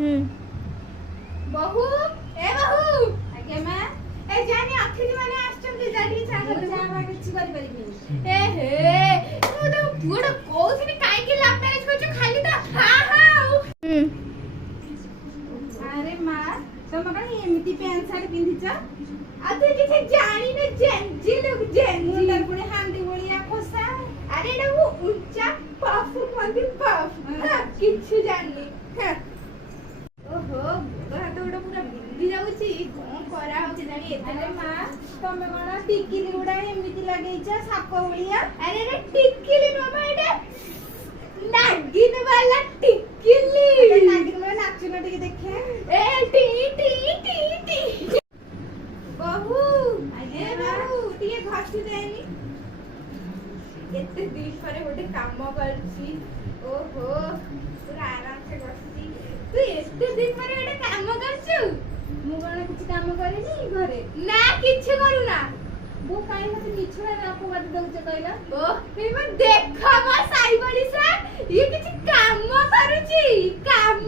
बहु ए बहु आगे मां ए जानी आखिरी माने आछम जानी चाह किछि करि परिबी ए हे मु तो पुडा कोथिनी काई के लव मैरिज करछु खाली तो हां हां अरे मां तुम कहीं एमिति पैंट शर्ट पिंधिछ आते किछि जानी ने जेंजी लोग जेंजी मुंडर पुणे हांडी बोलिया खोसा अरे ना वो ऊंचा पफ मंदिर पफ हां किछि जानी हां ओहो गोड़ा तो पूरा बिंदी जाउची कोन करा होची जानी अरे मां तमे कोन टिकिली गुडा एमिति लागेइछा साप बोलिया अरे रे टिकिली नो माइडे नागिन वाला टिकिली अरे नागिन वाला नाचना टिके देखे A T T T T बहु आगे बहु टिके घासी देनी एते दिन परे गोटे काम करछि ओहो पूरा आराम से घासी तू एते दिन परे गोटे काम करछु मु कोन किछ काम करेनी घरे ना किछ करू ना वो काई मते मिछुरा ना को बात दउछ कहला ओ हे म देखबा साई बड़ी सा ये किछ काम करूची काम